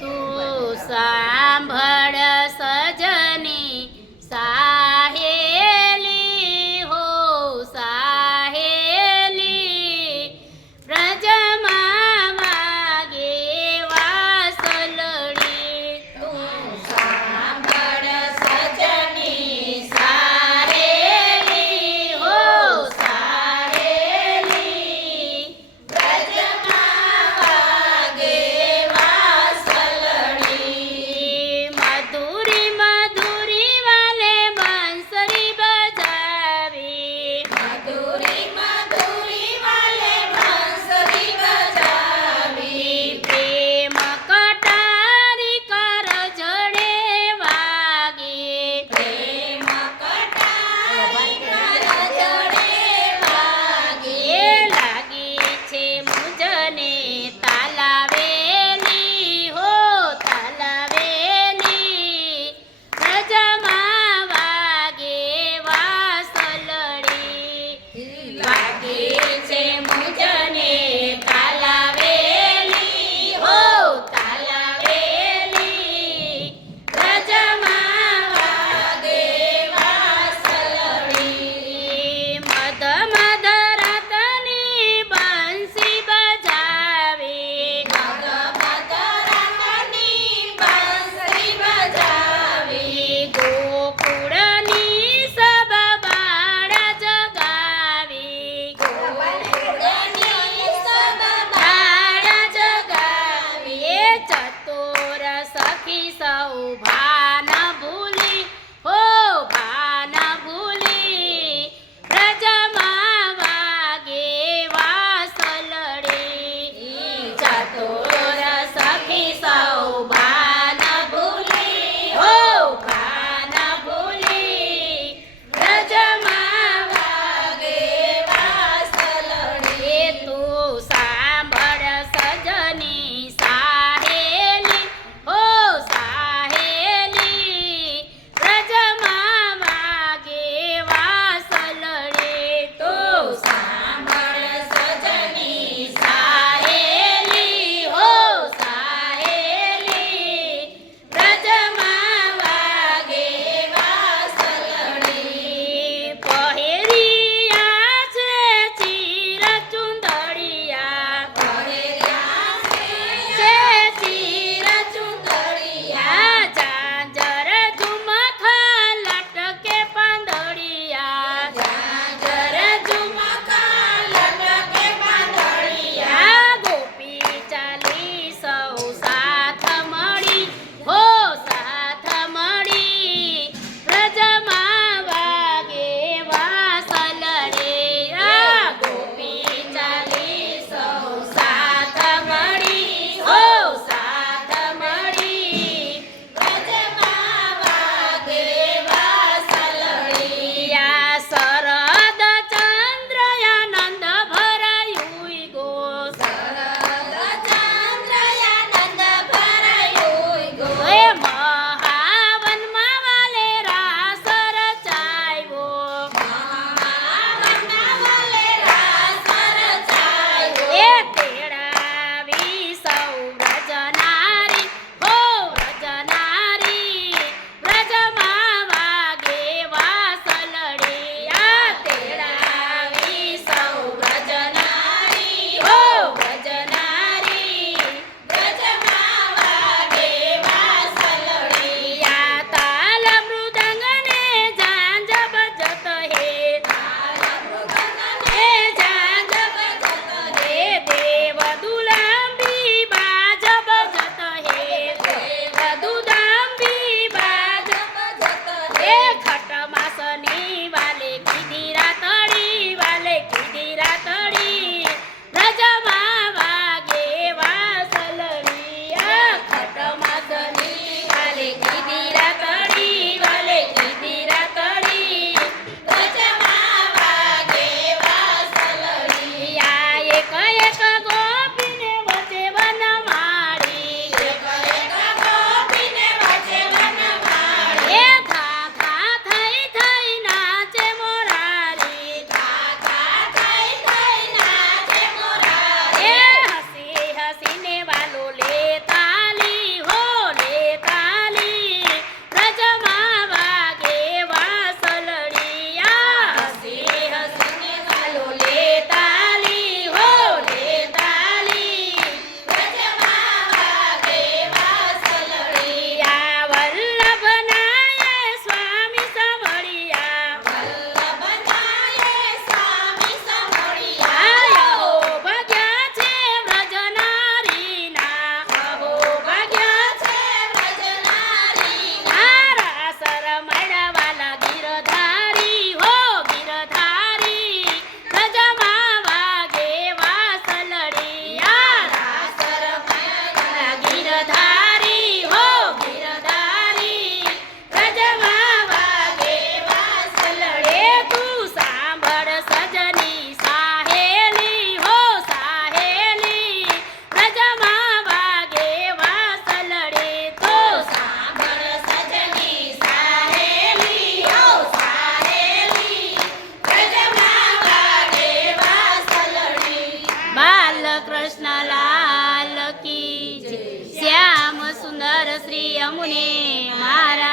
તું સાંભળ સજની સાહેલી હો સાહેલી વ્રજમાં વાગે વાસલડી તું સાંભળ સજની સાહેલી હો સાહેલી વ્રજમાં વાગે વાસલડી મધુરી મધુરી વાલે બંસરી બજાવી મધુરી મધુરી વાલે બંસરી બજાવી પ્રેમ કટારી કર જડે વાગે પ્રેમ કટારી કર જડે વાગે લાગી છે મુજને તાલાવેલી હો તાલાવેલી વ્રજમાં વાગે વાસલડી વાગે છે મુજને તાલાવેલી હો તાલાવેલી વ્રજમાં વાગે વાસલડી મધ મધ રાતની બંસી બજાવી મધ મધ રાતની બંસી બજાવી ગોકુળની સબ બાળા જગાવી ગોકુળની સબ બાળા જગાવી એ ચતુર સખી સૌ ભાન ભૂલી હો ભાન ભૂલી વ્રજમાં વાગે વાસલડી ચતુર સખી સૌ ભાન ભૂલી હો ભાન ભૂલી વ્રજમાં વાગે વાસલડી તું સાંભળ સજની સાહેલી હો સાહેલી વ્રજમાં વાગે વાસલડી તું સાંભળ સજની સાહેલી હો સાહેલી વ્રજમાં વાગે વાસલડી પહેરિયા છે ચીર ચુંદડિયા પહેરિયા છે ચીર ચુંદડિયા ઝાંઝર ઝુમખા લટકે પાંદડિયા ઝાંઝર ઝુમખા લટકે પાંદડિયા ગોપી ચાલી સૌ સાથ મળી હો સાથ મળી વ્રજમાં વાગે વાસલડી આ ગોપી ચાલી સૌ સાથ મળી હો સાથ મળી વ્રજમાં વાગે વાસલડી આ શરદ ચંદ્રયાનંદ ભરાયું ગો શરદ ચંદ્રયાનંદ ભરાયું ગો એ મહાવનમાં વાલે રાસ રચાયો મહાવનમાં વાલે રાસ રચાયો એ તેડાવી સૌ વ્રજનારી હો વ્રજનારી વ્રજમાં વાગે વાસલડી આ તેડાવી સૌ વ્રજનારી હો વ્રજનારી વ્રજમાં વાગે વાસલડી આ તાલ મૃદંગને ઝાંઝ બજત હે તાલ મૃદંગને ઝાંઝ બજત હે દેવ દુલાંબી બાજ બજત હે દેવ દુલાંબી બાજ બજત હે ખટમાસની વાલે કીધી રાતડી વાલે કીધી રાતડી વ્રજમાં વાગે વાસલડી આ ખટમાસની વાલે કીધી રાતડી વાલે કીધી રાતડી વ્રજમાં વાગે વાસલડી આ એક એક ગોપીને વચ્ચે વનમાળી એક એક ગોપીને વચ્ચે વનમાળી એ થા થા થઈ થઈ નાચે મોરારી થા થા થઈ થઈ યમુને મહારાજ